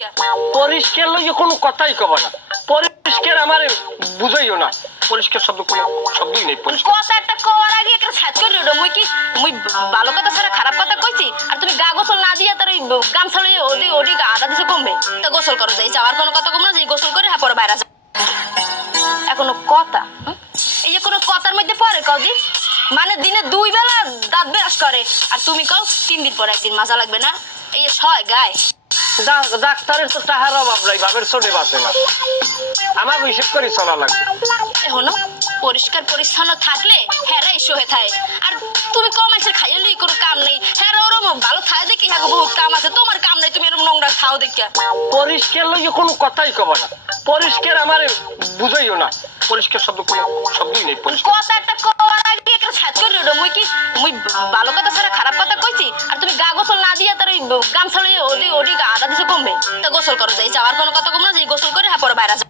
পরিষ্কার লইয়ে কোনো কথাই কব না। পরিষ্কার আমার বুঝাইও না। পরিষ্কার শব্দ কোনো শব্দই নেই। কথা একটা কওয়ার আগে একটা ছাত করে ওটা মুই ভালো কথা ছাড়া খারাপ কথা কইছি আর তুমি গা গোসল না দিয়া তার ওই গামছা লইয়ে ওদি আদা দিছে কমবে তা গোসল করো যাই যাওয়ার কোনো কথা কম না যে গোসল করে হ্যাঁ পরে বাইরে যা এখনো কথা এই যে কোনো কথার মধ্যে পরে কদি মানে দিনে 2 বেলা দাঁত ব্রাশ করে আর তুমি কও 3 দিন পর একদিন মজা লাগবে না এই যে ছয় গায় ডাক্তারের তো টাকার অভাব নাই, বাপের চোটে বাঁচে না। আমার হিসেব করে চলা লাগবে। এখনো পরিষ্কার পরিচ্ছন্ন থাকলে হেরাই সহে থাকে আর তুমি কম আছে খাইয়ে লই কোনো কাম নেই হেরা ওরম ভালো থাকে দেখি হ্যাঁ বহুত কাম আছে তোমার কাম নেই তুমি এরকম নোংরা খাও দেখিয়া পরিষ্কার লইয়ে কোনো কথাই কব না। পরিষ্কার আমার বুঝাইও না। পরিষ্কার শব্দ কোনো শব্দই নেই। কথা একটা কওয়ার আগে একটা ছাত করে ওটা মুই ভালো কথা ছাড়া খারাপ কথা কইছি আর তুমি গা গোসল না দিয়া তার ওই গামছা লইয়ে ওদি আদা দিছে কমবে তা গোসল করো যাই যাওয়ার কোনো কথা কম না যে গোসল করে হ্যাঁ পরে বাইরে যা